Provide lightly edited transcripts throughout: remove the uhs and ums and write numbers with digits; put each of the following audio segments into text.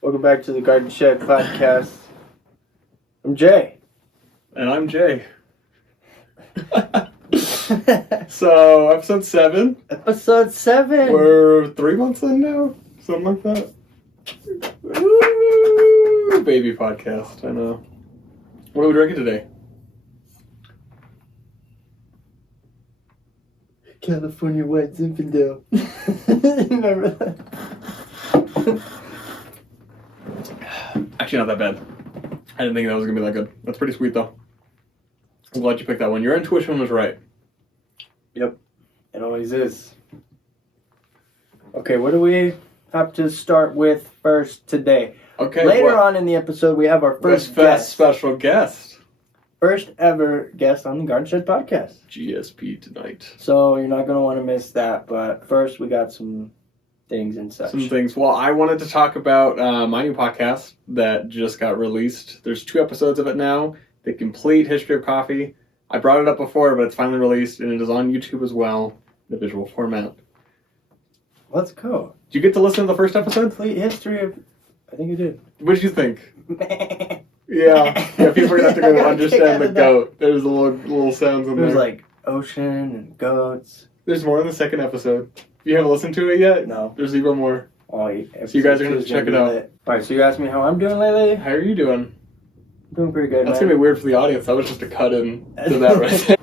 Welcome back to the Gardenshed podcast. I'm Jay. And I'm Jay. So, episode 7. Episode 7. We're 3 months in now? Something like that. Woo! Baby podcast, I know. What are we drinking today? California White Zinfandel. Remember that? Actually, not that bad. I didn't think that was going to be that good. That's pretty sweet, though. I'm glad you picked that one. Your intuition was right. Yep. It always is. Okay, what do we have to start with first today? Okay. Later on in the episode, we have our first guest. Special guest. First ever guest on the Gardenshed podcast. GSP tonight. So you're not going to want to miss that. But first, we got some things and such. Some things. Well, I wanted to talk about my new podcast that just got released. There's 2 episodes of it now. The Complete History of Coffee. I brought it up before, but it's finally released, and it is on YouTube as well, the visual format. Let's go. Did you get to listen to the first episode? Complete history of... I think you did. What did you think? Yeah, people are going to have to go understand the goat. There's a little sounds in there. There's like ocean and goats. There's more in the second episode. You haven't listened to it yet? No. There's even more. Oh, so you guys are going to check it out. Alright, so you asked me how I'm doing lately? How are you doing? I'm doing pretty good, That's going to be weird for the audience. That was just a cut in to that right there.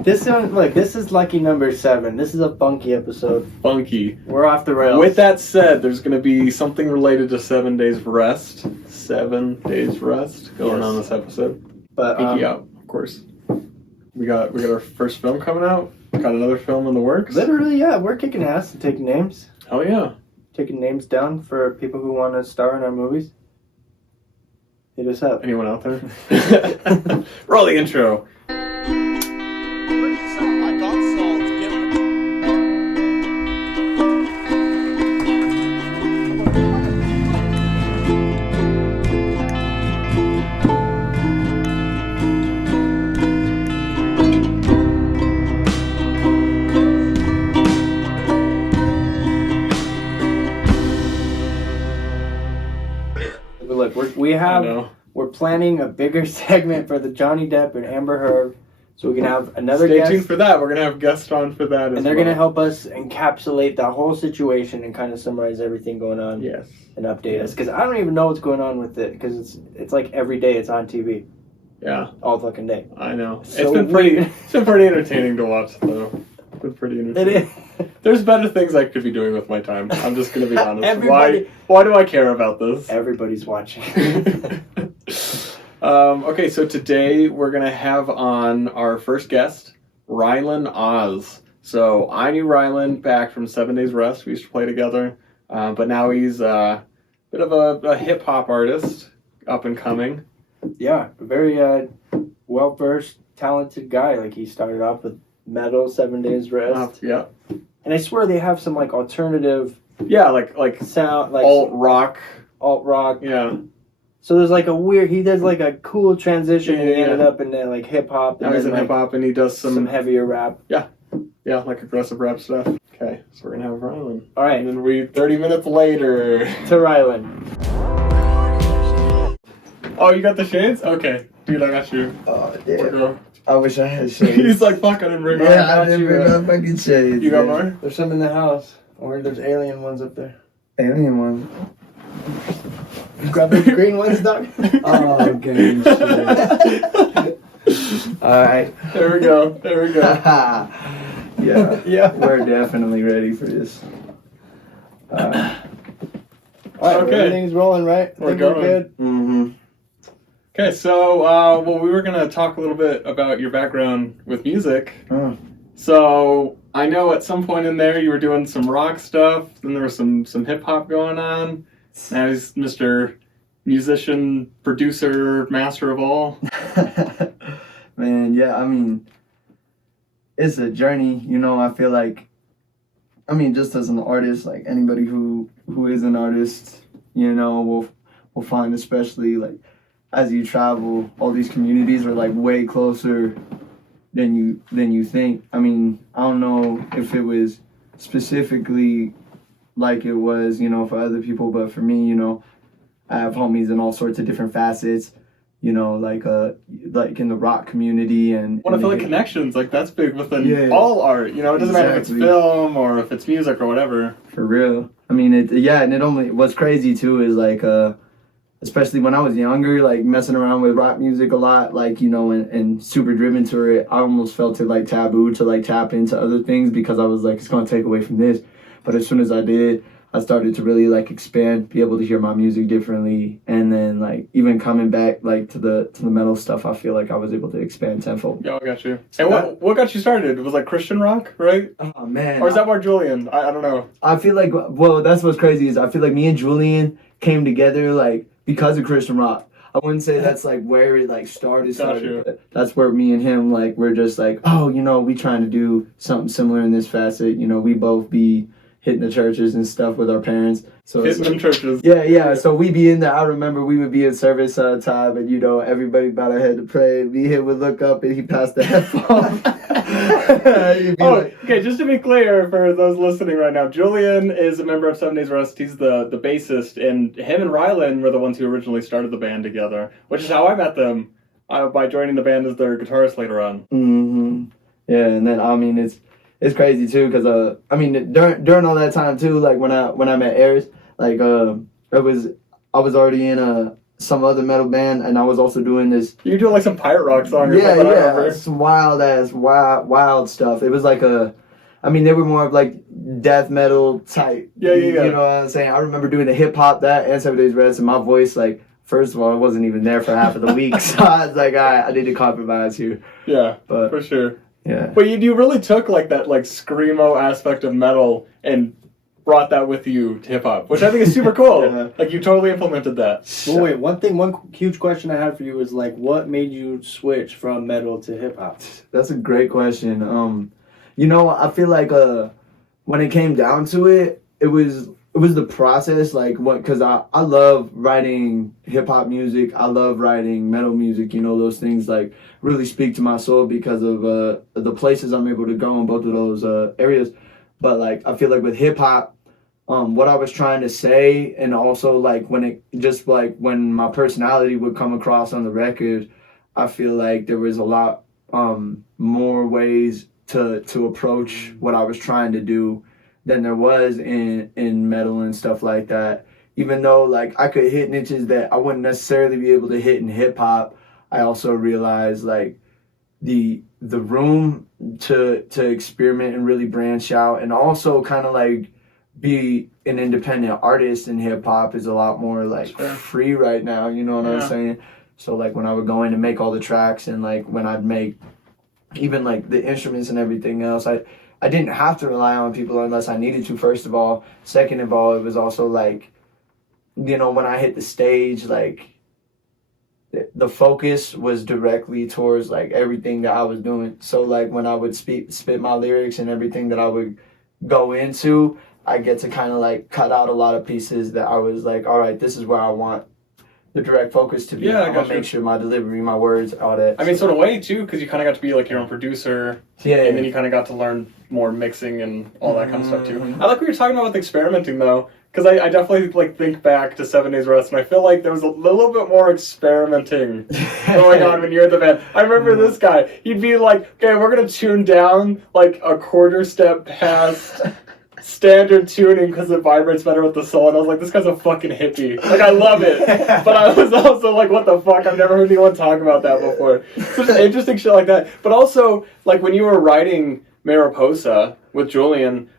This is lucky number 7. This is a funky episode. Funky. We're off the rails. With that said, there's going to be something related to 7 days rest. 7 days rest going on this episode. But Pinky out, of course. We got our first film coming out. Got another film in the works. Literally, yeah. We're kicking ass and taking names. Oh, yeah. Taking names down for people who want to star in our movies. Hit us up. Anyone out there? Roll the intro. Look, we're planning a bigger segment for the Johnny Depp and Amber Heard, so we can have another guest. Stay tuned for that. We're going to have guests on for that and they're going to help us encapsulate the whole situation and kind of summarize everything going on. Yes. And update us. Because I don't even know what's going on with it, because it's like every day it's on TV. Yeah. All fucking day. I know. So it's been pretty entertaining to watch, though. It's been pretty entertaining. It is. There's better things I could be doing with my time. I'm just going to be honest. Why do I care about this? Everybody's watching. Okay, so today we're going to have on our first guest, Rylan Oz. So I knew Rylan back from 7 Days Rest. We used to play together. But now he's a bit of a hip-hop artist, up and coming. Yeah, a very well-versed, talented guy. Like, he started off with metal, 7 Days Rest. Yeah. And I swear they have some, like, alternative... Yeah, like sound, like... Alt-rock. Alt-rock. Yeah. So there's, like, he does, like, a cool transition, and he ended up in, like, hip-hop. Now he's in hip-hop, and he does some heavier rap. Yeah. Yeah, like aggressive rap stuff. Okay, so we're going to have Rylan. All right. And then 30 minutes later... To Rylan. Oh, you got the shades? Okay. Dude, I got you. Oh, damn. I wish I had shades. He's like, fuck, I didn't bring mine. Yeah, I didn't bring my fucking shades. You got more? There's some in the house. Or there's alien ones up there. Alien ones. Grab the green ones, Doc. Oh, green shit. Alright. There we go. Yeah. We're definitely ready for this. Alright, Okay. everything's rolling, right? We're going. We're good? Mm-hmm. Okay, so, we were going to talk a little bit about your background with music. Oh. So, I know at some point in there you were doing some rock stuff, then there was some hip hop going on. Now he's Mr. Musician, producer, master of all. Man, yeah, I mean, it's a journey, you know. I feel like, I mean, just as an artist, like anybody who is an artist, you know, will find, especially like as you travel, all these communities are like way closer than you think. I mean, I don't know if it was specifically like it was, you know, for other people, but for me, you know, I have homies in all sorts of different facets, you know, like in the rock community and. Well, I feel like connections, like that's big within all art. You know, it doesn't matter if it's film or if it's music or whatever. For real. I mean, and it only what's crazy too is like, especially when I was younger, like messing around with rock music a lot, like, you know, and super driven to it. I almost felt it like taboo to like tap into other things because I was like, it's gonna take away from this. But as soon as I did, I started to really like expand, be able to hear my music differently, and then like even coming back like to the metal stuff, I feel like I was able to expand tenfold. Yeah, I got you. And what got you started? It was like Christian rock, right? Oh man. Or is that more Julian? I don't know. I feel like, well, that's what's crazy is I feel like me and Julian came together like because of Christian rock. I wouldn't say that's like where it like started, but that's where me and him like we're just like, oh, you know, we trying to do something similar in this facet. You know, we both be hitting the churches and stuff with our parents. So hitting them churches. Yeah. So we be in there. I remember we would be in service time, and you know everybody about to head to pray. Me here would look up, and he passed the headphone. Okay. Just to be clear for those listening right now, Julian is a member of 7 Days Rest. He's the bassist, and him and Rylan were the ones who originally started the band together, which is how I met them by joining the band as their guitarist later on. Mm-hmm. Yeah, and then I mean it's crazy too, cause I mean during all that time too, like when I met Aries, like I was already in some other metal band, and I was also doing this. You were doing like some pirate rock song. Yeah, some wild stuff. It was like I mean they were more of like death metal type. Yeah. You know what I'm saying? I remember doing the hip hop that and 7 Days Rest, and my voice like. First of all, I wasn't even there for half of the week, so I was like, all right, I need to compromise here. Yeah, but for sure. Yeah. But you really took like that like screamo aspect of metal and brought that with you to hip hop, which I think is super cool. Yeah. Like you totally implemented that. Well, wait, one huge question I had for you is like, what made you switch from metal to hip hop? That's a great question. You know, I feel like when it came down to it, it was the process, like because I love writing hip hop music. I love writing metal music. You know, those things like really speak to my soul because of the places I'm able to go in both of those areas. But like I feel like with hip hop, what I was trying to say, and also like when my personality would come across on the record, I feel like there was a lot more ways to approach what I was trying to do than there was in metal and stuff like that. Even though like I could hit niches that I wouldn't necessarily be able to hit in hip hop, I also realized like the room to experiment and really branch out, and also kind of like be an independent artist in hip hop is a lot more like free right now. You know what I'm saying? So like when I would go in and make all the tracks, and like when I'd make even like the instruments and everything else, I didn't have to rely on people unless I needed to, first of all. Second of all, it was also like, you know, when I hit the stage, like the focus was directly towards like everything that I was doing. So like when I would spit my lyrics and everything that I would go into, I get to kind of like cut out a lot of pieces that I was like, all right, this is where I want the direct focus to be. Yeah, I'm gonna make sure my delivery, my words, all that. I mean, sort of way too, because you kind of got to be like your own producer. Yeah. And then you kind of got to learn more mixing and all that kind of stuff too. I like what you're talking about with experimenting though, because I definitely like think back to 7 Days Rest, and I feel like there was a little bit more experimenting going on when you're in the band. I remember this guy. He'd be like, "Okay, we're gonna tune down like a quarter step past." Standard tuning because it vibrates better with the soul, and I was like, this guy's a fucking hippie. Like, I love it. But I was also like, what the fuck? I've never heard anyone talk about that before. Such interesting shit like that. But also, like, when you were writing Mariposa with Julian,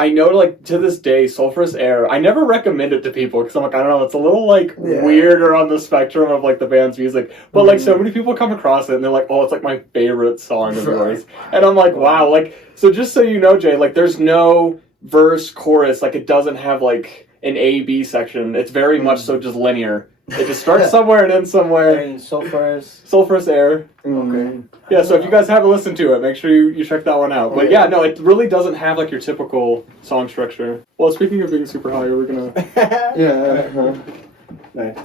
I know, like, to this day, Sulfurous Air, I never recommend it to people because I'm like, I don't know, it's a little, like, weirder on the spectrum of, like, the band's music. But, like, so many people come across it and they're like, oh, it's, like, my favorite song of yours. And I'm like, wow. Like, so just so you know, Jay, like, there's no verse, chorus. Like, it doesn't have, like, an A-B section. It's very much so just linear. It just starts somewhere and ends somewhere. And Sulfurous Air. Okay. Yeah, so if you guys haven't listened to it, make sure you check that one out. But yeah, no, it really doesn't have like your typical song structure. Well, speaking of being super high, we're gonna... Nice.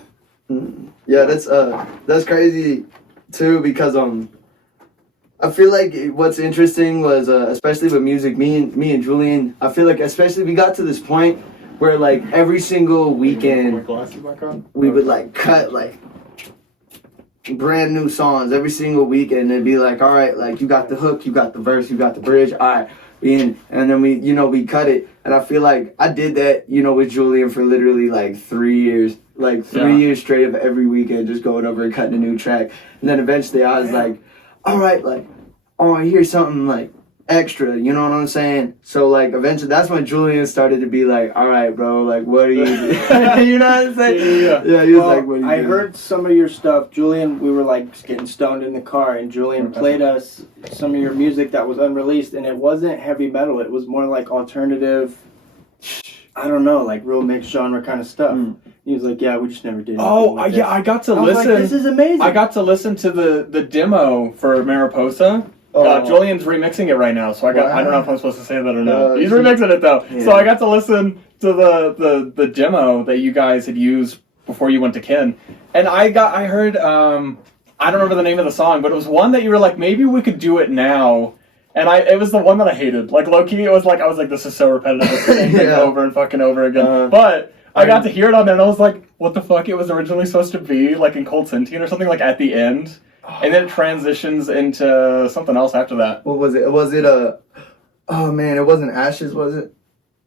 Yeah, that's crazy too, because I feel like what's interesting was especially with music, me and Julian, I feel like especially we got to this point where like every single weekend we would like cut like brand new songs every single weekend. It'd be like, all right, like you got the hook, you got the verse, you got the bridge, all right, we in. And then we cut it. And I feel like I did that, with Julian for literally like 3 years. Like 3 years straight of every weekend just going over and cutting a new track. And then eventually I was like, all right, like I want to hear something like extra, you know what I'm saying? So like eventually that's when Julian started to be like, all right, bro, like what are you doing? You know what I'm saying? Yeah, he was like, what are you I doing? heard some of your stuff. Julian, we were like getting stoned in the car and Julian played us some of your music that was unreleased, and it wasn't heavy metal, it was more like alternative, I don't know, like real mixed genre kind of stuff. He was like, yeah, we just never did anything like this. I got to I was listen. like, this is amazing. I got to listen to the demo for Mariposa. Julian's remixing it right now, so I don't know if I'm supposed to say that or not. He's remixing it though, so I got to listen to the demo that you guys had used before you went to Ken, and I heard I don't remember the name of the song, but it was one that you were like, maybe we could do it now, and it was the one that I hated. Like low key, I was like, this is so repetitive, it's the same thing over and fucking over again. But I got to hear it on there, and I was like, what the fuck? It was originally supposed to be like in Cold Sentient or something, like at the end. And then it transitions into something else after that. What was it? Was it oh man, it wasn't Ashes, was it?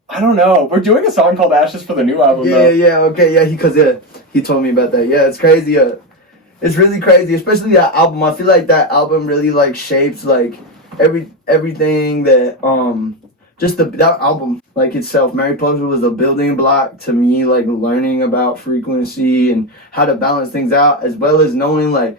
I don't know. We're doing a song called Ashes for the new album, though. He told me about that. Yeah, it's crazy. It's really crazy, especially that album. I feel like that album really like shapes like everything that that album like itself. Mariposa was a building block to me, like learning about frequency and how to balance things out, as well as knowing like.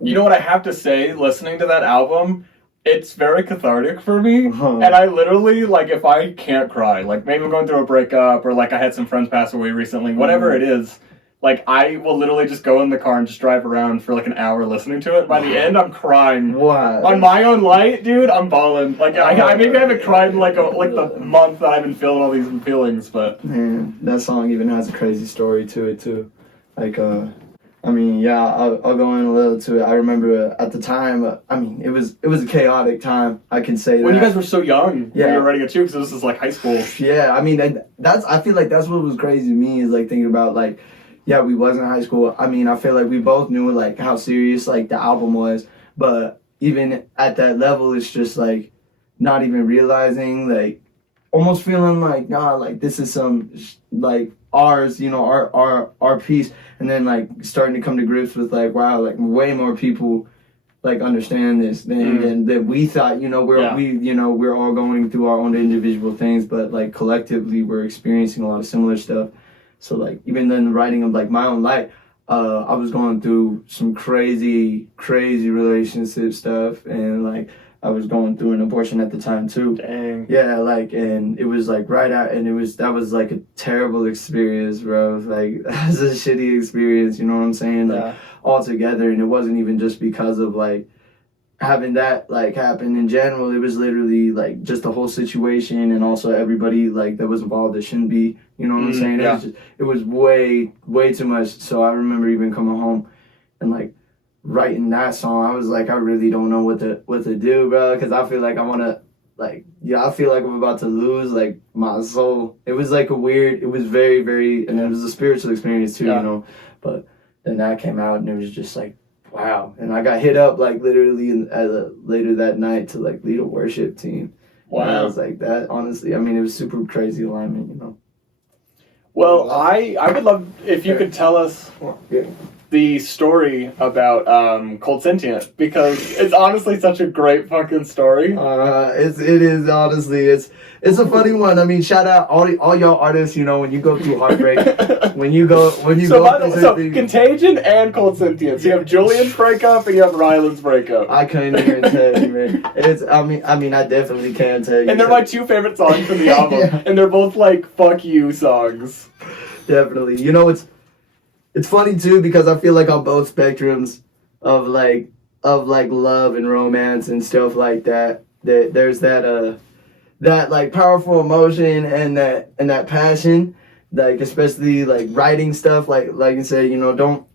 You know what I have to say, listening to that album, it's very cathartic for me. And I literally, like, if I can't cry, like, maybe I'm going through a breakup, or, like, I had some friends pass away recently, whatever it is, like, I will literally just go in the car and just drive around for, like, an hour listening to it. By the end, I'm crying. What? On My Own Light, dude, I'm bawling. Like, I maybe haven't cried in, like, the month that I've been feeling all these feelings, but... Man, that song even has a crazy story to it, too. Like, I'll go in a little to it. I remember at the time, it was a chaotic time. I can say that. When you guys were so young, when you were writing it too, because this is like high school. Yeah, I feel like that's what was crazy to me, is like thinking about like, yeah, we was in high school. I feel like we both knew like how serious like the album was, but even at that level, it's just like not even realizing, like almost feeling like, nah, like this is some like ours, our piece. And then like starting to come to grips with like, wow, like way more people like understand this than that we thought. We're all going through our own individual things, but like collectively we're experiencing a lot of similar stuff. So like even then the writing of like My Own Light, I was going through some crazy relationship stuff, and like I was going through an abortion at the time too. Dang. Yeah, like, and it was like right out, and that was like a terrible experience, bro. Like, that was a shitty experience, you know what I'm saying? Like, all together, and it wasn't even just because of like having that like happen in general. It was literally like just the whole situation, and also everybody like that was involved that shouldn't be, you know what I'm saying? Yeah. It was way too much. So I remember even coming home and like writing that song. I was like, I really don't know what to do, bro, because I feel like I want to I feel like I'm about to lose like my soul. It was like it was very, very, and it was a spiritual experience too, but then that came out and it was just like, wow. And I got hit up like literally later that night to like lead a worship team. Wow. And I was like, that honestly, it was super crazy alignment, Well, I would love if you could tell us the story about Cold Sentient, because it's honestly such a great fucking story. It is honestly, it's a funny one. I mean, shout out all y'all artists. You know, when you go through heartbreak, when you go through Contagion and Cold Sentient. So you have Julian's breakup and you have Rylan's breakup. I couldn't even tell you, man. I mean, I definitely can tell you. And they're my two favorite songs from the album, Yeah. and they're both like "fuck you" songs. Definitely. You know, it's funny too because I feel like on both spectrums of love and romance and stuff like that, there's that like powerful emotion and that passion, like especially like writing stuff like you say, you know, don't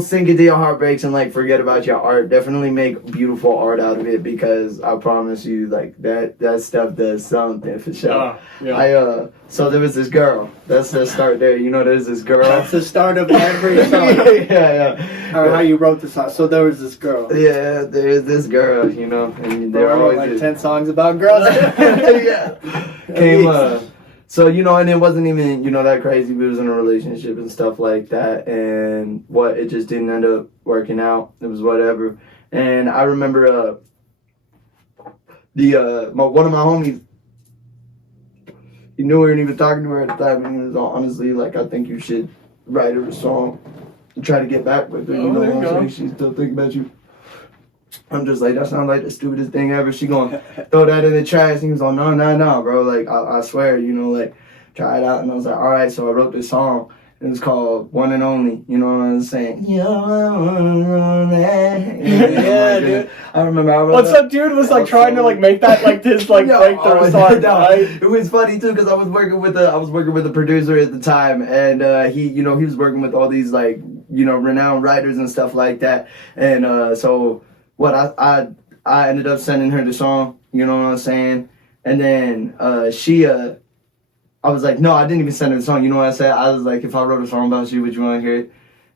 sink into your heartbreaks and like forget about your art. Definitely make beautiful art out of it, because I promise you, like that stuff does something for sure. Yeah. So there was this girl. Let's just start there. You know, there's this girl. That's the start of every song. yeah. Or how you wrote the song. So there was this girl. Yeah, there's this girl, you know, and There there were always like is. 10 songs about girls. Yeah. So, you know, and it wasn't even, you know, that crazy. We was in a relationship and stuff like that, and it just didn't end up working out. It was whatever. And I remember one of my homies, he knew her and he was talking to her at the time, and he was honestly like, I think you should write her a song and try to get back with her. You know what I'm saying? She's still thinking about you. I'm just like, that sounds like the stupidest thing ever. She gonna throw that in the trash. And he was like, no, bro. Like, I swear, you know, like, try it out. And I was like, all right. So I wrote this song. It was called One and Only. You know what I'm saying? Yeah, dude. I remember. What's up, dude? Was like trying to like make that like his like breakthrough song, right? It was funny too because I was working with a producer at the time, and he was working with all these like, you know, renowned writers and stuff like that. And so what I ended up sending her the song. You know what I'm saying? And then I was like, no, I didn't even send her the song. You know what I said? I was like, if I wrote a song about you, would you want to hear it?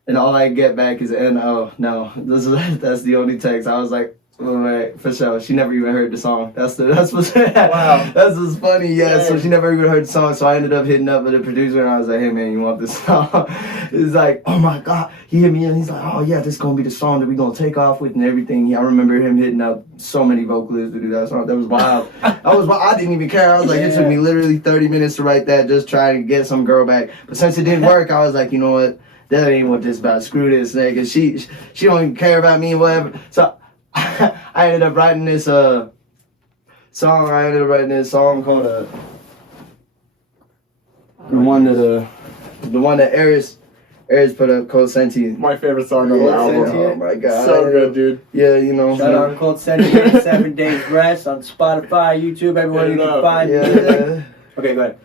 And all I get back is N-O. No, that's the only text. I was like, all right, for sure. She never even heard the song. That's what's Wow. That's what's funny. Yeah. So she never even heard the song. So I ended up hitting up with the producer, and I was like, hey man, you want this song? He's like, oh my god. He hit me and he's like, oh yeah, this is gonna be the song that we gonna take off with and everything. I remember him hitting up so many vocalists to do that song. That was wild. I didn't even care. I was like, it took me literally 30 minutes to write that, just trying to get some girl back. But since it didn't work, I was like, you know what? That ain't what this about. Screw this nigga. She don't even care about me and whatever. So I ended up writing this song. I ended up writing this song called the one that Aries put up, Cold Sentient. My favorite song on the album. Oh my god. So good, dude. Yeah, you know. Shout out to Cold Sentient, 7 Days Rest on Spotify, YouTube, everywhere you can find music. Okay, go ahead.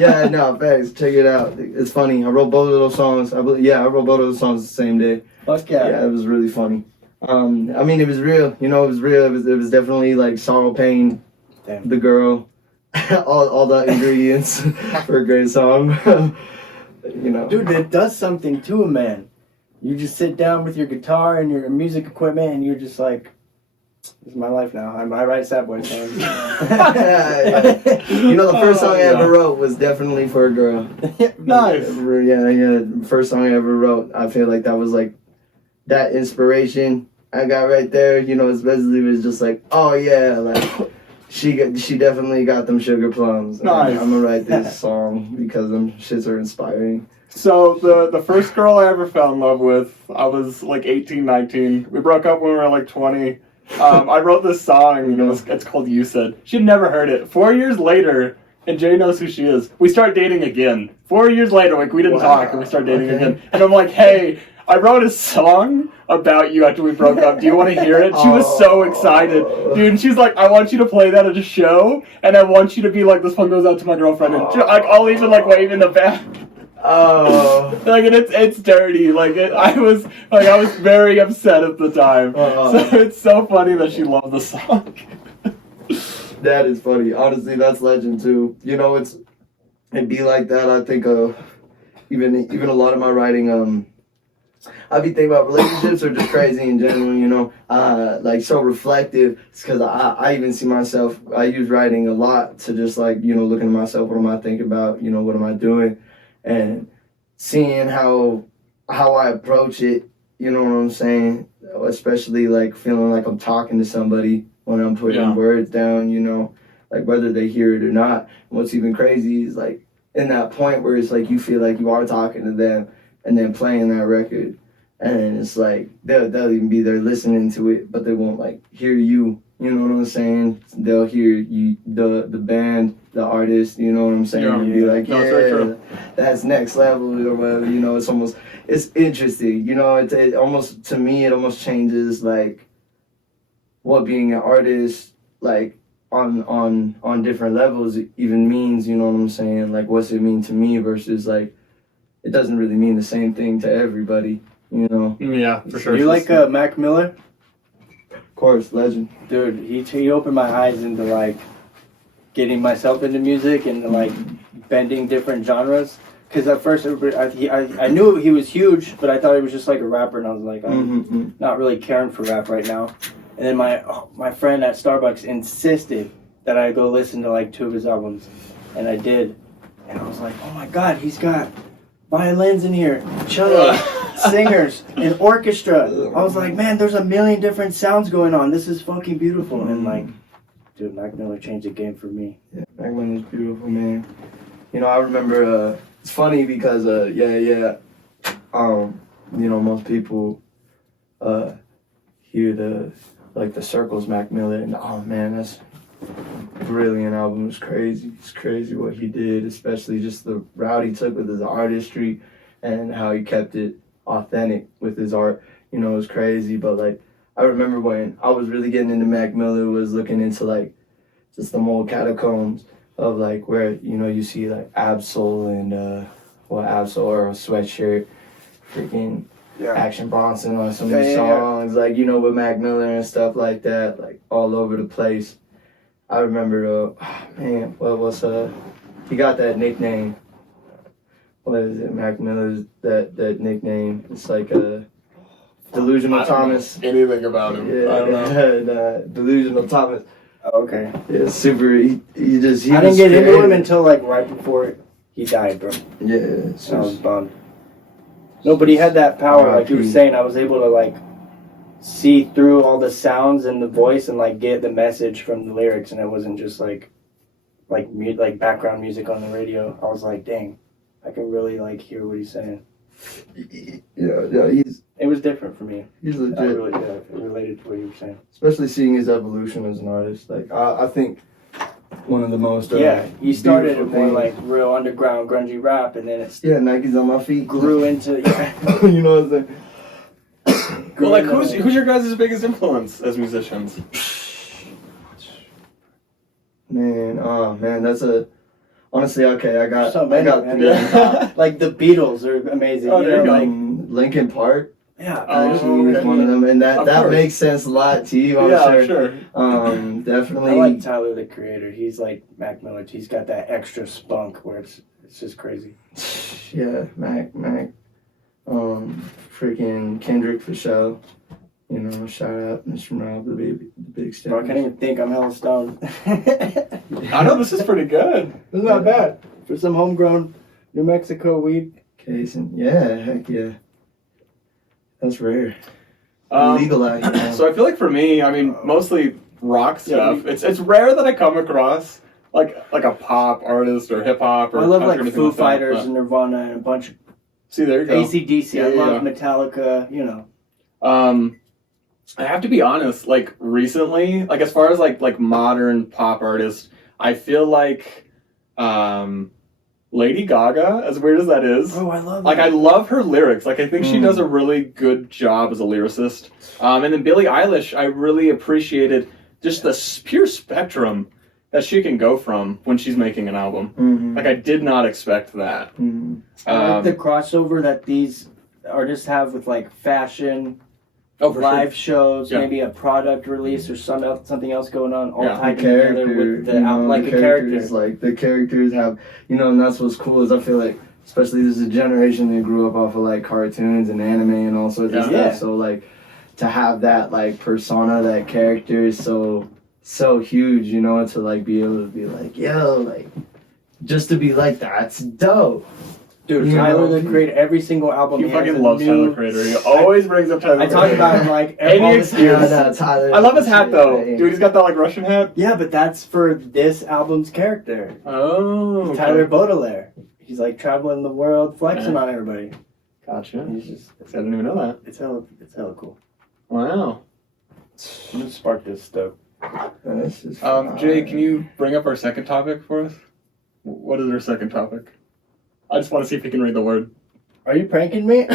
Yeah, no, thanks. Check it out. It's funny. I wrote both of those songs. I wrote both of those songs the same day. Fuck yeah. Yeah, it was really funny. I mean, it was real. You know, it was real. It was definitely like sorrow, pain, Damn. the girl, all the ingredients for a great song. You know, Dude, it does something to a man. You just sit down with your guitar and your music equipment, and you're just like, this is my life now. I write sad boy songs. Yeah. You know, the first song I ever wrote was definitely for a girl. Nice. Yeah. First song I ever wrote. I feel like that was like that inspiration I got right there. You know, especially was just like, oh yeah, like she definitely got them sugar plums. Nice. I'm gonna write this song because them shits are inspiring. So the first girl I ever fell in love with, I was like 18, 19. We broke up when we were like 20. I wrote this song, it's called You Said. She'd never heard it. 4 years later, and Jay knows who she is, we start dating again. 4 years later, like we didn't talk, and we start dating again. And I'm like, hey, I wrote a song about you after we broke up. Do you want to hear it? She was so excited. Dude, and she's like, I want you to play that at a show, and I want you to be like, this one goes out to my girlfriend. And I'll even like wave in the back. Oh, Like, and it's dirty. Like, I was very upset at the time. So it's so funny that she loved the song. that is funny. Honestly, that's legend too. You know, it'd be like that. I think even a lot of my writing, I be thinking about relationships are just crazy in general, you know, like so reflective. It's because I even see myself, I use writing a lot to just like, you know, looking at myself, what am I thinking about, you know, what am I doing? And seeing how I approach it you know what I'm saying? Especially like feeling like I'm talking to somebody when I'm putting words down, you know, like whether they hear it or not. And what's even crazy is like in that point where it's like you feel like you are talking to them and then playing that record. And it's like they'll even be there listening to it, but they won't like hear you. You know what I'm saying? They'll hear you, the band, the artist. You know what I'm saying? And be like, that's next level or whatever. You know, it's interesting. You know, it almost, to me, it almost changes like what being an artist like on different levels even means. You know what I'm saying? Like, what's it mean to me versus like it doesn't really mean the same thing to everybody. You know? Yeah, for sure. You like Mac Miller? Of course, legend. Dude, he opened my eyes into like getting myself into music and like bending different genres. Because at first I knew he was huge, but I thought he was just like a rapper, and I was like, I'm not really caring for rap right now. And then my friend at Starbucks insisted that I go listen to like 2 of his albums, and I did. And I was like, oh my God, he's got violins in here, cello, singers, and orchestra. I was like, man, there's a million different sounds going on. This is fucking beautiful. And like, dude, Mac Miller changed the game for me. Yeah, Mac Miller's beautiful, man. You know, I remember, it's funny because, you know, most people hear the Circles Mac Miller, and oh man, that's a brilliant album. It's crazy. It's crazy what he did, especially just the route he took with his artistry and how he kept it authentic with his art. You know, it was crazy. But like, I remember when I was really getting into Mac Miller, was looking into like just the old catacombs of like where, you know, you see like Absol and Absol or a Sweatshirt, freaking Action Bronson on some of these songs, like, you know, with Mac Miller and stuff like that, like all over the place. I remember, he got that nickname. What is it, Mac Miller's, that nickname? It's like Delusional Thomas. I don't know anything about him. Yeah, I don't know. Delusional Thomas. Oh, okay. Yeah, super, he I didn't get into him until like right before he died, bro. Yeah. So I was bummed. No, but he had that power, like you were saying. I was able to like see through all the sounds and the voice and like get the message from the lyrics, and it wasn't just like background music on the radio. I was like, dang, I can really like hear what he's saying. Yeah, it was different for me. He's legit. I really related to what you were saying. Especially seeing his evolution as an artist. Like I think one of the most he started more like real underground grungy rap, and then it's Nike's on my feet grew into you know what I'm saying. Well, like who's your guys' biggest influence as musicians? Man, that's a honestly okay. I got like the Beatles are amazing. Oh, there you go. Like Linkin Park. Yeah, actually is one of them, and that makes sense a lot to you. I'm sure. Definitely. I like Tyler, the Creator. He's like Mac Miller. He's got that extra spunk where it's just crazy. Yeah, Mac. Freaking Kendrick for show. You know, shout out Mr. Rob, the big step. I can't even think. I'm hella stoned. I know this is pretty good. This is not bad for some homegrown New Mexico weed. Casing. Yeah, heck yeah. That's rare. Legalized. So I feel like for me, I mean, mostly rock stuff. It's rare that I come across like a pop artist or hip hop or I love like Foo like Fighters that, and Nirvana and a bunch of. See, there you go. AC/DC. I love Metallica. You know. I have to be honest. Like recently, like as far as like modern pop artists, I feel like Lady Gaga, as weird as that is. Oh, I love like, that. I love her lyrics. Like, I think she does a really good job as a lyricist. And then Billie Eilish, I really appreciated just the pure spectrum that she can go from when she's making an album. Mm-hmm. Like, I did not expect that. Mm-hmm. I like the crossover that these artists have with, like, fashion, live shows, maybe a product release or something else going on, all tied together with the album, like a character. Like the characters have, you know, and that's what's cool is I feel like, especially this is a generation that grew up off of like cartoons and anime and all sorts of stuff. So like to have that like persona, that character is so huge, you know, to like be able to be like, yo, like just to be like that's dope. Dude, You Tyler know, the Creator, every single album. He has fucking a loves new- Tyler the Creator. He always brings up Tyler the I Creator. talk about him like Any all the excuse. time. Yeah, Tyler. I love his hat though. Dude, he's got that like Russian hat. Yeah, but that's for this album's character. Oh. Okay. Tyler Baudelaire. He's like traveling the world, flexing Yeah. on everybody. Gotcha. He's just, I didn't even know that. it's hella cool. Wow. I'm gonna spark this stuff. This is Jay, can you bring up our second topic for us? What is our second topic? I just want to see if he can read the word. Are you pranking me?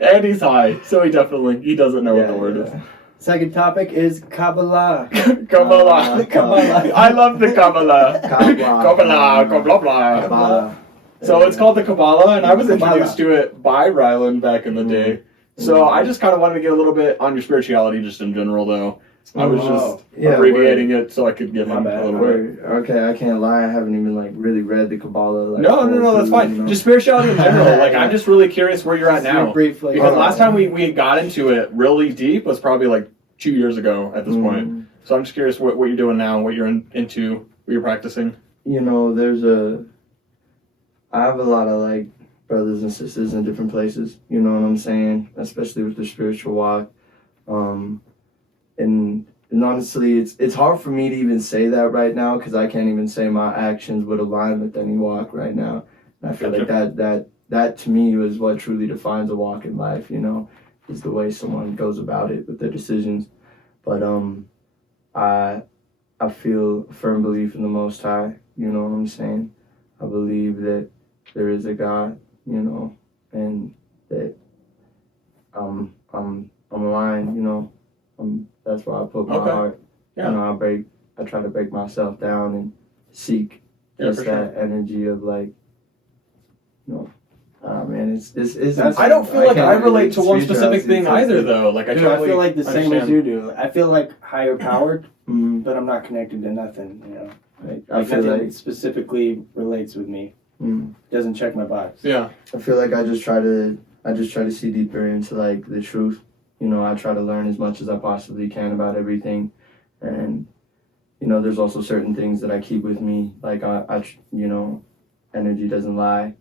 And he's high, so he doesn't know what the word is. Second topic is Kabbalah. Kabbalah. Kabbalah. I love the Kabbalah. Kabbalah. Kabbalah. Kabbalah. So it's called the Kabbalah, and I was Kabbalah. introduced to it by Rylan back in the day. So I just kind of wanted to get a little bit on your spirituality just in general, though. I was just abbreviating it so I could get My him bad. a little bit. Okay, I can't lie. I haven't even like really read the Kabbalah. Like, No, that's fine. you know. Just spirituality in general. Like, I'm just really curious where you're at now. Briefly. Because last time we got into it really deep was probably like 2 years ago at this point. So I'm just curious what you're doing now, what you're into, what you're practicing. You know, I have a lot of like brothers and sisters in different places. You know what I'm saying? Especially with the spiritual walk. And honestly, it's hard for me to even say that right now because I can't even say my actions would align with any walk right now. And I feel like that to me is what truly defines a walk in life. You know, is the way someone goes about it with their decisions. But I feel a firm belief in the Most High. You know what I'm saying? I believe that there is a God. You know, and that I'm aligned. You know. That's where I put my heart. Yeah. You know, I try to break myself down and seek just that energy of like, you know, man, it's I don't feel like can't I relate to one spirituality specific thing either, though. Like I Dude, totally I feel like the same as understand. you do. I feel like higher powered, Mhm. but I'm not connected to nothing. You know, I feel nothing like specifically relates with me. mm, Doesn't check my box. Yeah. I feel like I just try to see deeper into like the truth. You know, I try to learn as much as I possibly can about everything, and you know, there's also certain things that I keep with me. Like I you know, energy doesn't lie,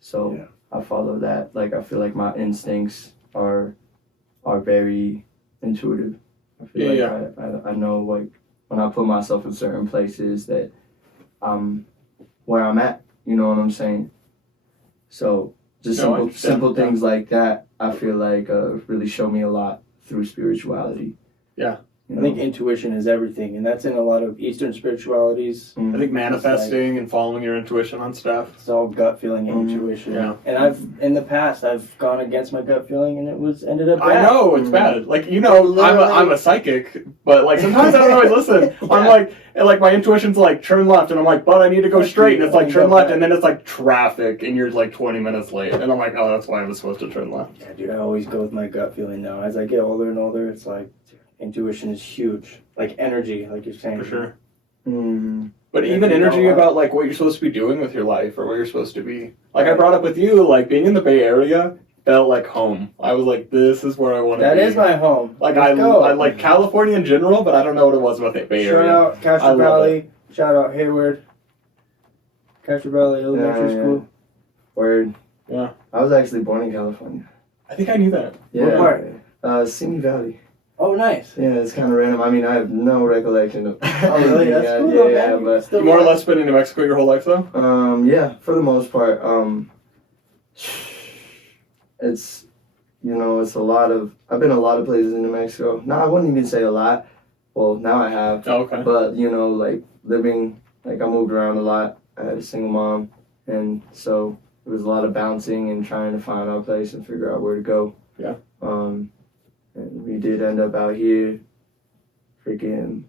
so Yeah. I follow that. Like I feel like my instincts are very intuitive. I feel like I know like when I put myself in certain places that I'm where I'm at. You know what I'm saying? So just simple things like that. I feel like really show me a lot through spirituality. Yeah. You I think intuition is everything, and that's in a lot of Eastern spiritualities. I think manifesting and following your intuition on stuff. It's all gut feeling and intuition. Yeah. And in the past, I've gone against my gut feeling, and ended up bad. I know it's bad. Like you know, I'm a psychic, but like sometimes I don't always listen. Yeah. I'm like my intuition's like turn left, and I'm like, but I need to go straight, and it's like turn left, and then it's like traffic, and you're like 20 minutes late, and I'm like, oh, that's why I was supposed to turn left. Yeah, dude, I always go with my gut feeling now. As I get older and older, it's like intuition is huge. Like energy, like you're saying. For sure. But But even energy about like what you're supposed to be doing with your life or where you're supposed to be. Like I brought up with you, like being in the Bay Area felt like home. I was like, this is where I want to be. That is my home. Like Let's I go. like California in general, but I don't know what it was about the Bay Shout Area. out I Castro love Valley. Shout out Hayward. Castro Valley Elementary Yeah. School. Word. Yeah. I was actually born in California. I think I knew that. Yeah. What part? Simi Valley. Oh, nice. Yeah, it's kind of random. I mean, I have no recollection of. Oh, really? That's yeah, cool, yeah, man. but Still You more or alive. less been in New Mexico your whole life though? Yeah, for the most part. It's, you know, it's a lot of. I've been a lot of places in New Mexico. No, I wouldn't even say a lot. Well, now I have. Oh, okay. But you know, like living, like I moved around a lot. I had a single mom, and so it was a lot of bouncing and trying to find our place and figure out where to go. Yeah. And we did end up out here. Freaking.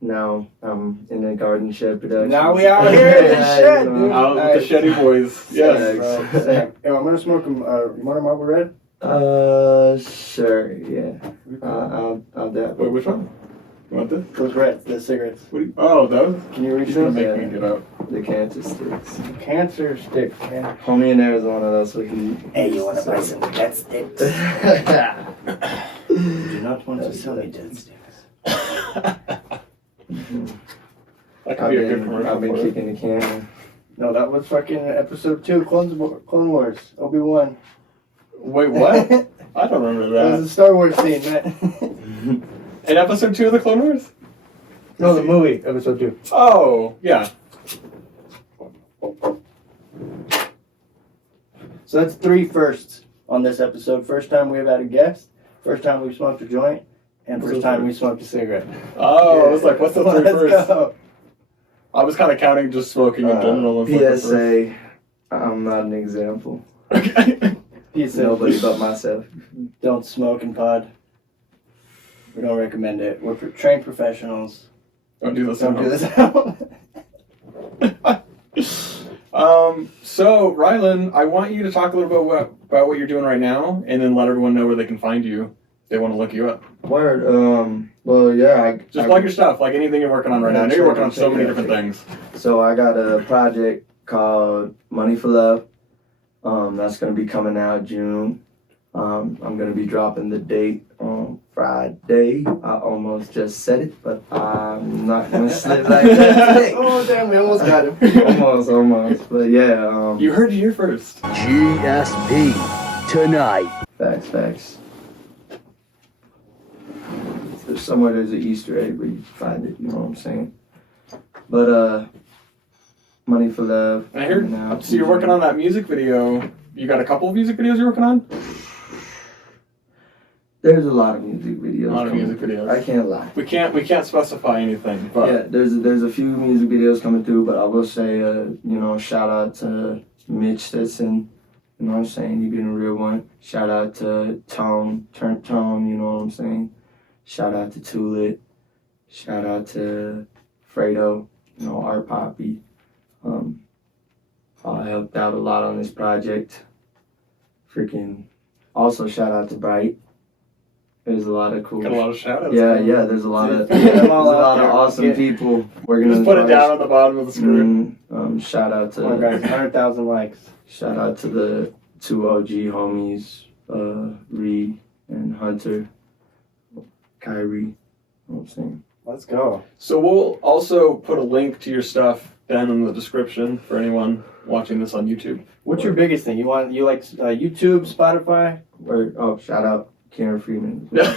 Now I'm in a garden shed production. Now we out here in the Yeah, shed, you know. dude. Out with the Sheddy boys. Yes. Yes. Bro. Yo, I'm gonna smoke them. You want a Marlboro Red? Sure, yeah. I'll dab. Wait, which one? You want this? Those reds, the cigarettes. What do you, oh, those? Can you reach He's gonna those? make me get out. The cancer sticks. Cancer sticks, man. Homie in Arizona, that's what he. Hey, you wanna buy some dead sticks? Do not want to sell me dead sticks. That could be a good commercial. I've been for it. kicking the can No, that was fucking episode 2, Clone Wars, Obi-Wan. Wait, what? I don't remember That was that. a Star Wars scene, man. In episode 2 of the Clone Wars? No, the movie, episode 2. Oh, yeah. So that's 3 firsts on this episode. First time we've had a guest, first time we've smoked a joint, and first time we smoked a cigarette. Oh, I was like, what's the third Let's first? go. I was kind of counting just smoking in general. as like the PSA, I'm not an example. first. Okay. Nobody but myself. Don't smoke in pod. We don't recommend it. We're trained professionals. Don't do this. Don't at do home. this. So, Rylan, I want you to talk a little bit about what you're doing right now, and then let everyone know where they can find you if they want to look you up. Word. Well, yeah. Just plug your stuff, like anything you're working on right now. I know you're working on so many different things. So I got a project called Money for Love. That's gonna be coming out June. I'm gonna be dropping the date on Friday. I almost just said it, but I'm not gonna slip like that today. Oh, damn, we almost got him. Almost. But yeah. You heard it here first. GSP tonight. Facts. There's somewhere there's an Easter egg where you find it, you know what I'm saying? But Money for Love. I heard. So you're working on that music video. You got a couple of music videos you're working on? There's a lot of music videos. A lot of coming music through. videos. I can't lie. We can't specify anything, but Yeah, there's a few music videos coming through, but I will say, shout out to Mitch Stetson. You know what I'm saying? You're getting a real one. Shout out to Tone, you know what I'm saying? Shout out to Tulit. Shout out to Fredo, Art Poppy. I helped out a lot on this project. Also shout out to Bright. There's a lot of cool. got a lot of shout outs. Yeah, there's a lot of Get them all out there. awesome people working on Just this put it project. down on the bottom of the screen. Shout out Come on, guys, to 100,000 likes. shout out to the 2 OG homies, Reed and Hunter, Kyrie. You know what I'm saying? Let's go. So we'll also put a link to your stuff down in the description for anyone watching this on YouTube. What's your biggest thing? You like YouTube, Spotify? Shout out Karen Freeman. Yeah.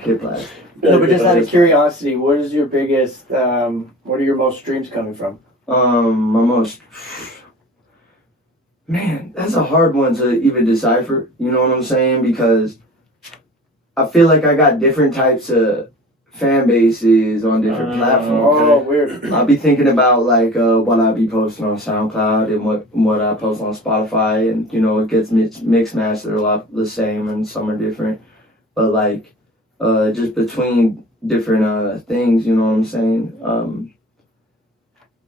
Kid Black. No, but just out of curiosity, what is your biggest? What are your most streams coming from? My most. Man, that's a hard one to even decipher. You know what I'm saying? Because I feel like I got different types of fan bases on different platforms. Oh, weird. I'll be thinking about like what I be posting on SoundCloud and what I post on Spotify, and it gets mixed matched. They're a lot the same and some are different, but like just between different things, you know what I'm saying?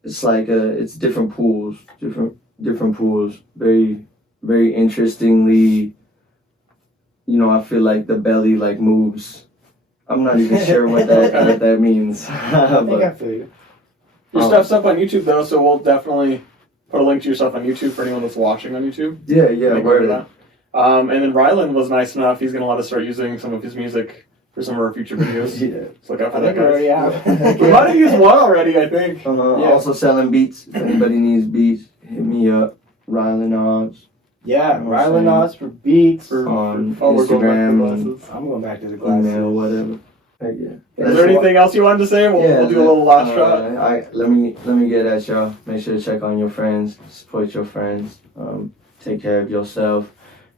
It's like it's different pools, different pools. Very very interestingly, I feel like the belly like moves. I'm not even sure what that means. I think I feel you. Your stuff's up on YouTube though, so we'll definitely put a link to your stuff on YouTube for anyone that's watching on YouTube. Yeah, Make word. over that. And then Rylan was nice enough. He's gonna let us start using some of his music for some of our future videos. Yeah. So look out for I that, think we already guys. have. We might have used one already, I think. Also selling beats. If anybody needs beats, hit me up. Rylan Oz Yeah, You know what I'm saying? Rylan Oz for beats. on Oh, we're going back to Instagram, glasses. I'm going back to the glasses. email, whatever. Heck yeah. Is there anything else you wanted to say? We'll do a little last shot. Let me get at y'all. Make sure to check on your friends, support your friends, take care of yourself,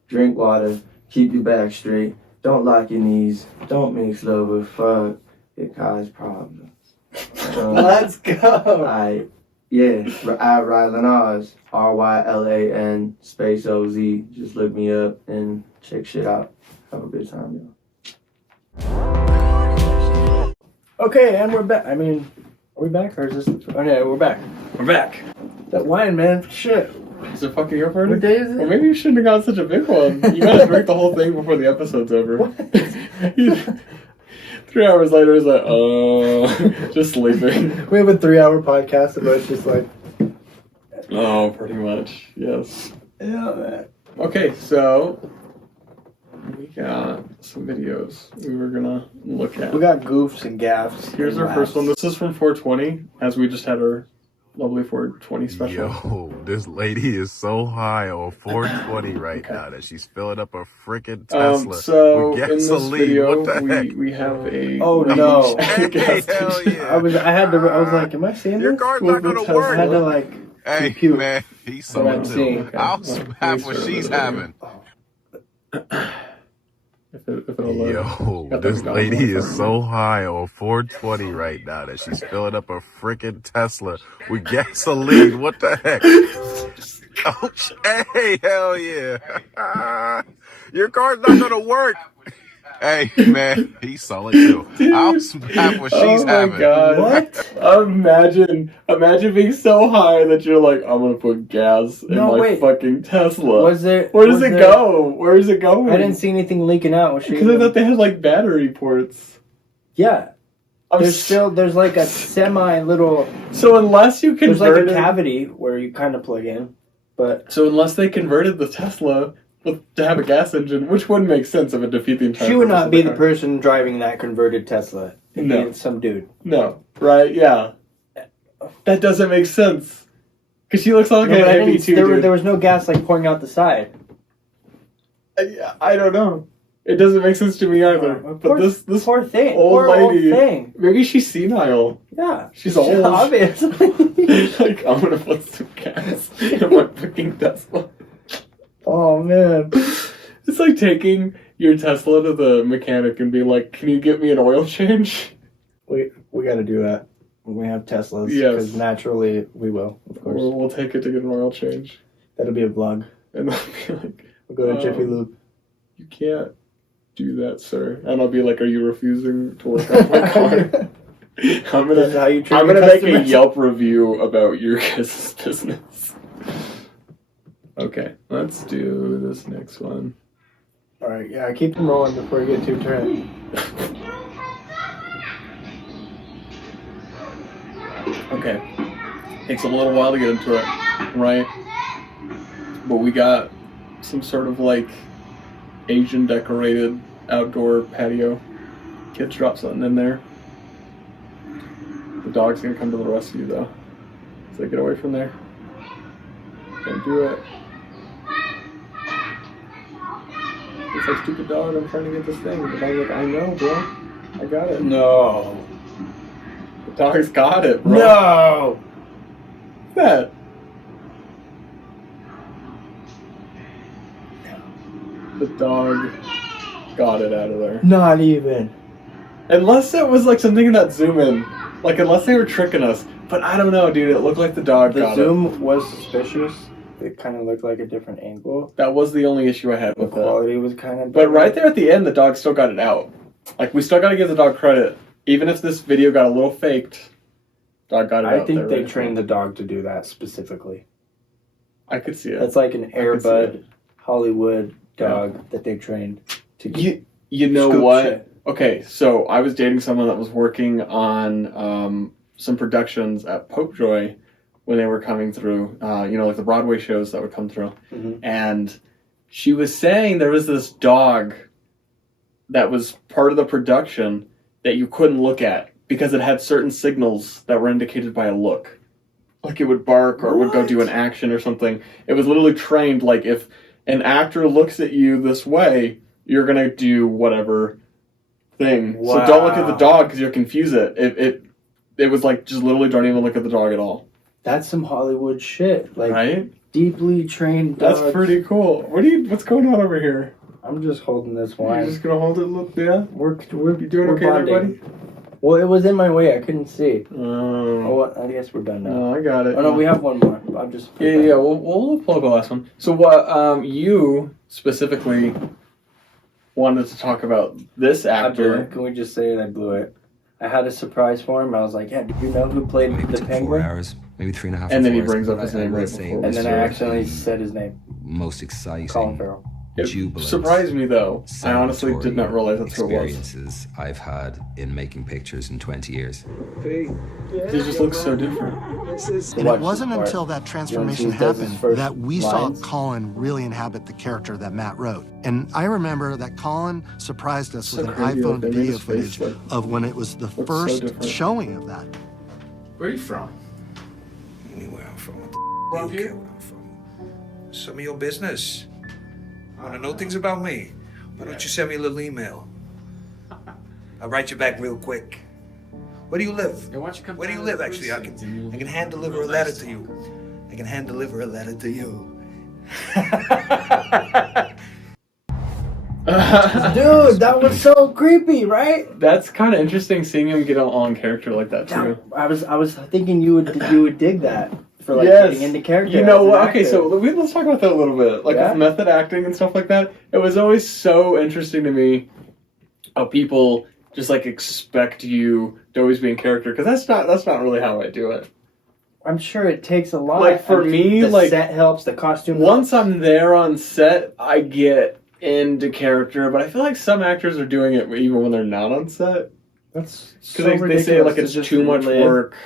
drink water, keep your back straight, don't lock your knees, don't mix love with fuck, it causes problems. Let's go. Rylan Oz, RYLAN space OZ. Just look me up and check shit out. Have a good time, y'all. Okay, and we're back. I mean, are we back or is this? Oh yeah, we're back. We're back. That wine, man. Shit. Is it fucking your party? What day is it? Well, maybe you shouldn't have got such a big one. You gotta drink the whole thing before the episode's over. 3 hours later, he's like, just sleeping. We have a 3-hour podcast, but it's just like. Oh, pretty much, yes. Yeah, man. Okay, so we got some videos we were gonna look at. We got goofs and gaffs. Here's and our first one. laughs. This is from 420, as we just had our lovely 420 special. Yo, this lady is so high on 420 right now that she's filling up a freaking Tesla So with in this gasoline. video, What the heck? we have a Oh no! Hey, hell yeah. I was like, am I seeing Your this? car's With not the gonna Tesla. I had to work. like. Hey, compute. man, he's What someone I'm seeing. too. I'll Okay. smack what she's having. If it'll load. Yo, Got this that lady McDonald's is so high on 420 right now that she's filling up a freaking Tesla with gasoline. What the heck? Oh, hey, hell yeah. Your car's not gonna work. Hey, man, he's solid too. I'll smack what she's having. Oh my god. What? Imagine being so high that you're like, I'm gonna put gas in No, my wait. fucking Tesla. Was it? Where does was it there- go? Where is it going? I didn't see anything leaking out. Was she? Because I thought they had like battery ports. Yeah. I'm There's like a semi little. So unless you There's like converted, a cavity where you kind of plug in, but so unless they converted the Tesla to have a gas engine, which wouldn't make sense of a defeat the entire. she would purpose not of be the car. person driving that converted Tesla. It'd No. be some dude. No, right? Yeah, that doesn't make sense. Because she looks like No, but a I hippie didn't- too, there, dude. there was no gas like pouring out the side. I don't know. It doesn't make sense to me either. But Poor- this poor thing. old Poor lady, old thing. maybe she's senile. Yeah, She's old. Obviously. Like, I'm gonna put some gas in my fucking Tesla. Oh man. It's like taking your Tesla to the mechanic and being like, "Can you get me an oil change?" We got to do that when we have Teslas. Yes. Because naturally we will, of course. We'll take it to get an oil change, That'll be a vlog. and they'll be like, We'll go to Jiffy Lube. "You can't do that, sir." And I'll be like, "Are you refusing to work on my car?" I'm This is how you treat I'm your gonna make a customers. Yelp review about your guys' business. Okay, let's do this next one. All right, yeah, keep them rolling before you get too turned. Okay, takes a little while to get into it, right? But we got some sort of like Asian decorated outdoor patio. Kids drop something in there. The dog's gonna come to the rescue though. So get away from there. Don't do it. It's like, stupid dog, I'm trying to get this thing. The dog's like, I know, bro. I got it. No. The dog's got it, bro. No. Look at that. The dog got it out of there. Not even. Unless it was like something in that zoom in. Like, unless they were tricking us. But I don't know, dude. It looked like the dog The got zoom was suspicious. It kind of looked like a different angle. it. That was the only issue I had The with it. quality was kind of. But right there at the end, the dog still got it out. Like, we still got to give the dog credit. Even if this video got a little faked, dog got it out. I think there, they right? trained the dog to do that specifically. I could see it. That's like an see Airbud Hollywood dog that they trained to You know scoop what? shit. Okay, so I was dating someone that was working on some productions at Popejoy when they were coming through, like the Broadway shows that would come through. Mhm. And she was saying there was this dog that was part of the production that you couldn't look at because it had certain signals that were indicated by a look. Like it would bark or it would go do an action or something. It was literally trained, like if an actor looks at you this way, you're going to do whatever thing. So don't look at the Wow. dog because you'll confuse it. It was like, just literally don't even look at the dog at all. That's some Hollywood shit. Like Right? deeply trained dogs. That's pretty cool. What's going on over here? I'm just holding this You're wine. just going to hold it? Look, yeah? We're You doing we're okay there, bonding. buddy? Well, it was in my way. I couldn't see. Oh, Oh, I guess we're done now. no, I got it. Oh no, we have one more. I'm just. Yeah. We'll plug the last one. So what you specifically wanted to talk about this I blew actor. it. Can we just say that I blew it? I had a surprise for him. I was like, "Yeah, did you know who played Maybe the took 4 Penguin?" hours, maybe 3.5 And then he hours, brings up but his I name will right say before. it And was then I sort of accidentally the said his name. most Colin exciting, Farrell. It jubilant, surprised me though. I honestly did not realize that's who it was. experiences I've had in making pictures in 20 years. He just looks so different. And it wasn't until that transformation Jones does his happened first that we saw lines. Colin really inhabit the character that Matt wrote. And I remember that Colin surprised us So with an crazy iPhone that they made video his face footage look- of when it was the so first different. showing of that. Where are you from? asking me where I'm from. What the you care where I'm from? Some of your business. Want to know things about me? Why don't you send me a little email? I'll write you back real quick. Where do you live? Where do you live, actually? I can hand deliver a letter to you. I can hand deliver a letter to you. Dude, that was so creepy, right? That's kind of interesting seeing him get all in character like that too. I was thinking you would dig that for like Yes. getting into character. You know as an what? Okay, actor. so let's talk about that a little bit. Like Yeah? with method acting and stuff like that. It was always so interesting to me how people just like expect you to always be in character, because that's not really how I do it. I'm sure it takes a lot. Like, for me, the like, set helps, the costume. Once helps. I'm there on set, I get into character, but I feel like some actors are doing it even when they're not on set. That's Because they say like it's too much work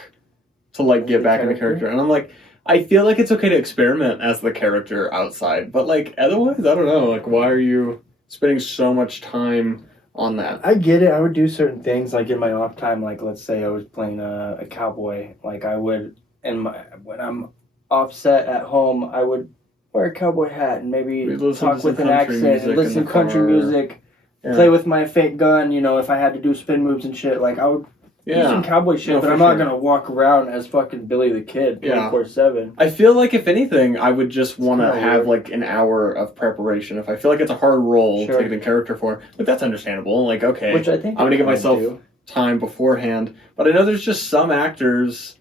to like get back into character, and I'm like, I feel like it's okay to experiment as the character outside, but like otherwise, I don't know. Like, why are you spending so much time on that? I get it. I would do certain things like in my off time. Like let's say I was playing a cowboy. Like I would, when I'm offset at home, I would wear a cowboy hat and maybe talk with an accent and listen to country music. Yeah. Play with my fake gun. You know, if I had to do spin moves and shit, like I would. Yeah. Some cowboy shit, but I'm not gonna walk around as fucking Billy the Kid 24/7. I feel like if anything, I would just want to have like an hour of preparation. If I feel like it's a hard role to get in character for, like that's understandable. Like okay, which I think I'm gonna give myself time beforehand. But I know there's just some actors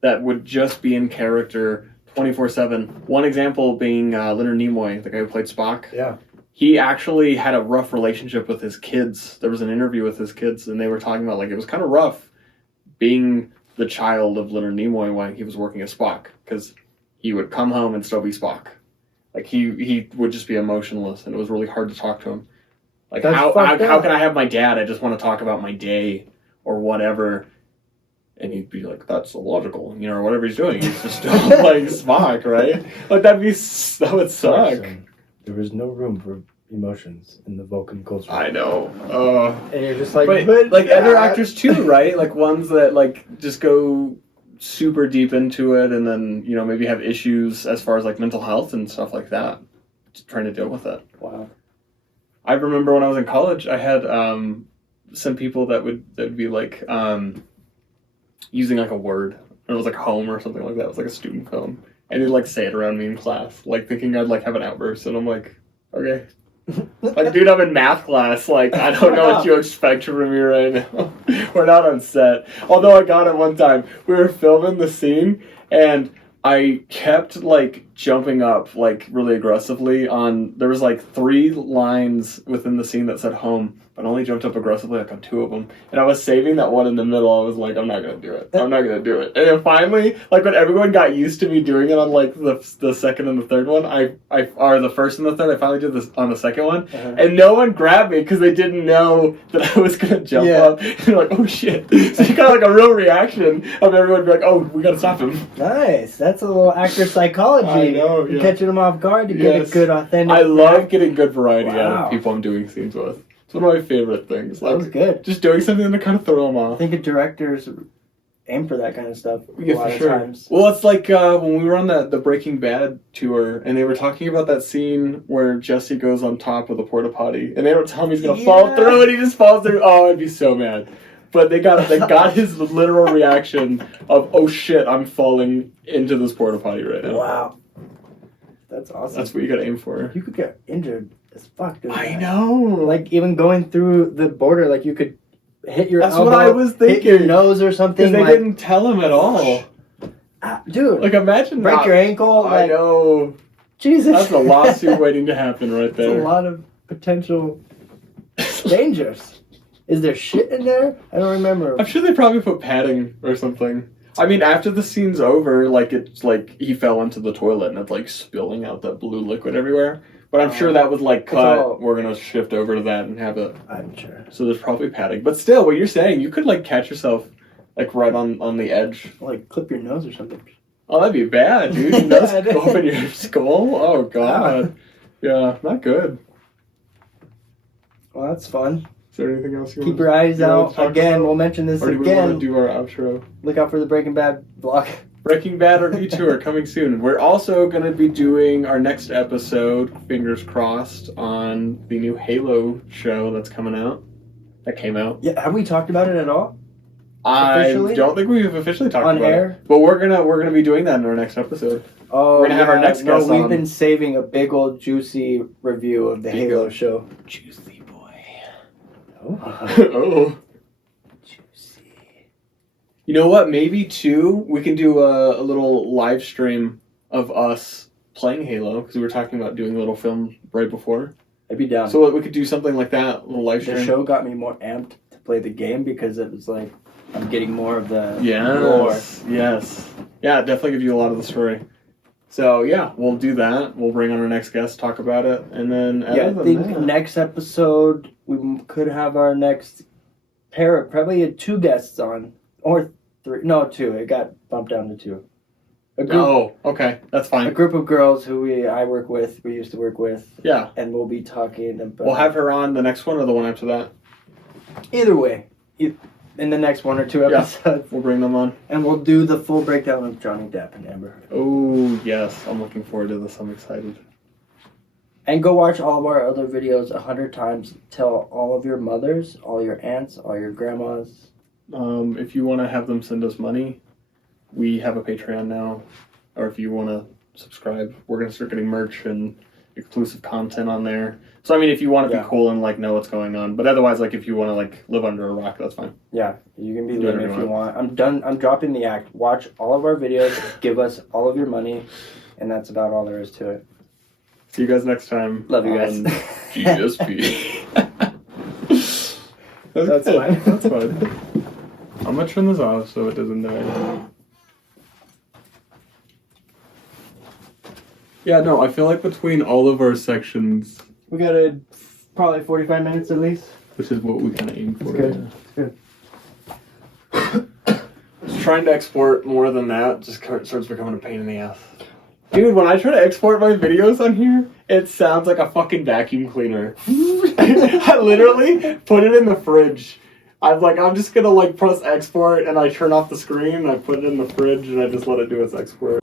that would just be in character 24/7. One example being Leonard Nimoy, the guy who played Spock. Yeah. He actually had a rough relationship with his kids. There was an interview with his kids, and they were talking about like it was kind of rough being the child of Leonard Nimoy when he was working as Spock, because he would come home and still be Spock. Like he would just be emotionless, and it was really hard to talk to him. Like how can I have my dad? I just want to talk about my day or whatever. And he'd be like, "That's illogical," you know, or whatever he's doing. He's just still like Spock, right? Like that would suck. There was no room for emotions in the Vulcan culture. I know. And you're just like, but like other actors too, right? Like ones that like just go super deep into it, and then you know maybe have issues as far as like mental health and stuff like that, just trying to deal with it. Wow. I remember when I was in college, I had some people that would be like using like a word. It was like home or something like that. It was like a student film. And he'd like say it around me in class, like thinking I'd like have an outburst, and I'm like, okay. Like, dude, I'm in math class. Like, I don't know what you expect from me right now. We're not on set. Although I got it one time. We were filming the scene, and I kept like jumping up like really aggressively there was like 3 lines within the scene that said home, but I only jumped up aggressively like on 2 of them. And I was saving that one in the middle. I was like, I'm not going to do it. I'm not going to do it. And then finally, like when everyone got used to me doing it on like the second and the third one, or the first and the third, I finally did this on the second one. Uh-huh. And no one grabbed me because they didn't know that I was going to jump up. And they're like, oh shit. So you got like a real reaction of everyone being like, oh, we got to stop him. Nice. That's a little actor psychology. I know. You're catching them off guard to get a good authentic. I love getting good variety out of people I'm doing scenes with. It's one of my favorite things. That was good. Just doing something to kind of throw them off. I think directors aim for that kind of stuff a lot of times. Well, it's like when we were on the Breaking Bad tour, and they were talking about that scene where Jesse goes on top of the porta potty, and they don't tell him he's gonna fall through, and he just falls through. Oh, I'd be so mad. But they got his literal reaction of, oh shit, I'm falling into this porta potty right now. Wow. That's awesome. That's what you gotta aim for. You could get injured as fuck doing that. I know. Like even going through the border, like you could hit your elbow, what I was thinking. hit your nose or something. Because they didn't tell him at all. Dude. Like imagine break your ankle. I know. Jesus. That's a lawsuit waiting to happen right there. That's a lot of potential dangers. Is there shit in there? I don't remember. I'm sure they probably put padding or something. I mean, after the scene's over, like it's like he fell into the toilet and it's like spilling out that blue liquid everywhere. But I'm sure that was like cut. We're gonna shift over to that and have it. I'm sure. So there's probably padding. But still, what you're saying, you could like catch yourself like right on the edge. Like clip your nose or something. Oh, that'd be bad, dude. Your nose go up in your skull. Oh god. Yeah, not good. Well, that's fun. Is there anything else you Keep want your eyes you want out. to talk Again, about? we'll mention this Or do we want to again. do our outro? Look out for the Breaking Bad vlog. Breaking Bad or Detour coming soon. We're also going to be doing our next episode, fingers crossed, on the new Halo show that's coming out. That came out. Yeah, have we talked about it at all? I Officially? don't think we've officially talked On about air? it. But we're gonna be doing that in our next episode. Oh, We're gonna have our next guest we've on. been saving a big old juicy review of the Bingo. Halo show. Juicy boy. Oh. Oh. Juicy. You know what? Maybe too, we can do a little live stream of us playing Halo, because we were talking about doing a little film right before. I'd be down. So we could do something like that, a little live stream. The show got me more amped to play the game because it was like I'm getting more of the lore. Yes. Yeah, it definitely gives you a lot of the story. So yeah, we'll do that. We'll bring on our next guest, talk about it, and then Yeah, I think next episode we could have our next pair, probably 2 guests on, or 3. No, 2. It got bumped down to 2. Oh, okay, that's A fine. group of girls who we used to work with, Yeah, and we'll be talking about. we'll have her on the next one or the one after that. Either way, in the next 1 or 2 Yeah. episodes, We'll bring them on. and we'll do the full breakdown of Johnny Depp and Amber. Oh yes, I'm looking forward to this. I'm excited. And go watch all of our other videos 100 times. Tell all of your mothers, all your aunts, all your grandmas. If you want to have them send us money, we have a Patreon now. Or if you want to subscribe, we're going to start getting merch and exclusive content on there. So, I mean, if you want to Yeah. be cool and, like, know what's going on. But otherwise, like, if you want to, like, live under a rock, that's fine. Yeah, you can be Do lit whatever if you you want. I'm done. I'm dropping the act. Watch all of our videos. Give us all of your money. And that's about all there is to it. See you guys next time. Love you guys. on GSP. That's good. fine. That's fine. I'm going to turn this off so it doesn't die. Yeah, no, I feel like between all of our sections, We got probably 45 minutes at least. which is what we kind of aim for. That's good. Just trying to export more than that just starts becoming a pain in the ass. Dude, when I try to export my videos on here, it sounds like a fucking vacuum cleaner. I literally put it in the fridge. I'm just gonna like press export and I turn off the screen and I put it in the fridge and I just let it do its export.